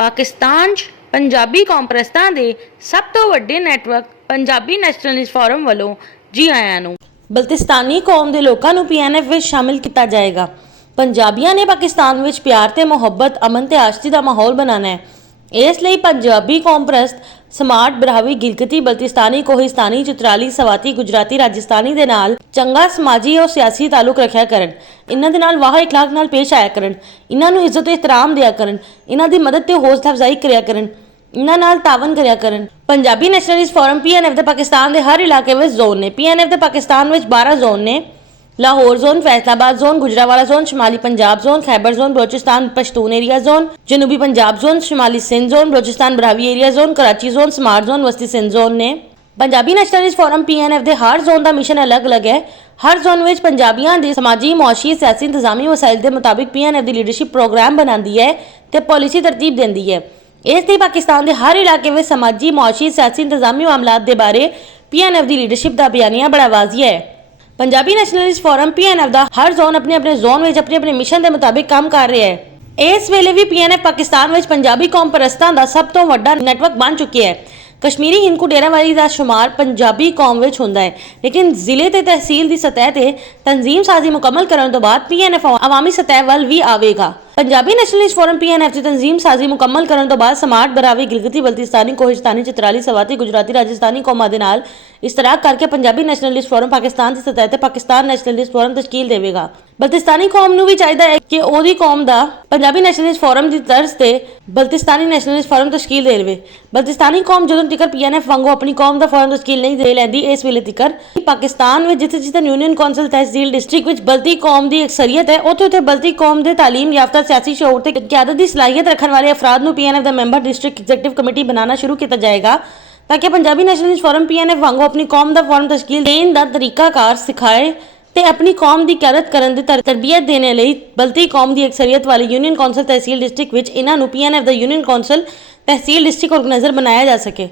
पाकिस्तान 'ਚ पंजाबी कॉम्प्रैस्तां दे सब तो वड्डे नैटवर्क पंजाबी नैशनलिस्ट फोरम वालों जी आयां नूं। बल्तिस्तानी कौम दे लोकां नूं PNF विच शामिल किया जाएगा। पंजाबियां ने पाकिस्तान विच प्यार ते मुहब्बत, अमन ते आशती दा माहौल बनाना है। इसलिए पंजाबी कौमप्रस्त समार्ट, ब्राहवी, गिलगिती, बल्तिस्तानी, कोहिस्तानी, चित्राली, सवाती, गुजराती, राजस्थानी दे नाल चंगा समाजी और सियासी तालुक रखिया करन। इन्हां दे नाल वाह इखलाक नाल पेश आया करन। इन्हां नूं इज्जत ते एहतराम दिया करन। इन्हां दी मदद ते हौसला अफजाई करिया करन। इन्हां नाल तावन करिया करन। पंजाबी नैशनलिस्ट फोरम PNF दे पाकिस्तान दे हर इलाके विच जोन ने। PNF दे पाकिस्तान विच 12 जोन ने। Lahore zone, Faisalabad zone, Gujranwala zone, शुमाली Punjab zone, Khyber zone, Balochistan Pashtun area zone, जनूबी पंजाब जोन, शुमाली Sindh zone, Balochistan Brahui area zone, Karachi zone, smart zone, वस्ती सिंध जोन ने। पंजाबी नैशनलिस्ट फोरम PNF दे हर जोन का मिशन अलग अलग है। हर जोन विच पंजाबियों के समाजी, मुआशी, सियासी, इंतजामी वसाइल के मुताबिक PNF की लीडरशिप प्रोग्राम बनाती है तो पॉलिसी तरतीब देती है। इसलिए पाकिस्तान के हर इलाके में समाजी, मुआशी, सियासी, इंतजामी मामलात के बारे PNF की लीडरशिप का बयानिया बड़ा वाजिया है। पंजाबी नैशनलिस्ट फोरम PNF का हर जोन अपने अपने जोन में अपने अपने मिशन के मुताबिक काम कर रहा है। इस वेले भी PNF पाकिस्तान में पंजाबी कौम परस्तां का सब तो वड्डा नैटवर्क बन चुकी है। कश्मीरी हिंद को डेरावाली का शुमार पंजाबी कौम में होंदा है, लेकिन जिले ते तहसील की सतह ते तंजीम साजी मुकम्मल करने तो बाद PNF अवामी सतह वाल भी आवेगा। पंजाबी नैशनलिस्ट फोरम PNF की तंजीम साजी मुकम्मल करने तो बाद समार्ट, बरावी, गिलगिती, बल्तिस्तानी, कोहिस्तानी, चित्राली, सवाती, गुजराती, राजस्थानी कौमां दे नाल इश्तराक करके पंजाबी नैशनलिस्ट फोरम पाकिस्तान की सतह ते पाकिस्तान नैशनलिस्ट फोरम तश्कील देवेगा। बल्तिस्तानी कौम नूं भी चाहिए है कि ओदी कौम दा पंजाबी नैशनलिस्ट फोरम की तर्ज ते बल्तिस्तानी नैशनलिस्ट फोरम तश्कील देवे। बल्तिस्तानी कौम जदों तिकर PNF वांगू अपनी कौम का फोरम तश्कील नहीं दे लैंदी, इस वेले तिकर पाकिस्तान में जिथे जिथे यूनियन कौंसल, तहसील, डिस्ट्रिक्ट विच बल्ती कौम की अक्सरियत है, उत्थे उत्थे बल्ती कौम के तालीम याफ्ता सियासी शऊर ते क़यादत की सलाहियत रखने वाले अफराद नूं PNF का मैंबर डिस्ट्रिक्ट एग्जीक्यूटिव कमेटी बनाना शुरू किया जाएगा, ताकि पंजाबी नैशनलिस्ट फोरम PNF वांगू अपनी कौम का फोरम तश्कील देने का तरीकाकार सिखाए ते अपनी कौम की क्यादत करन दी तरबियत देने लई बल्ती कौम की अक्सरियत वाली यूनियन कौंसल, तहसील, डिस्ट्रिक्ट विच इन्हां नूं PNF दा union council, tehsil, district organiser बनाया जा सके।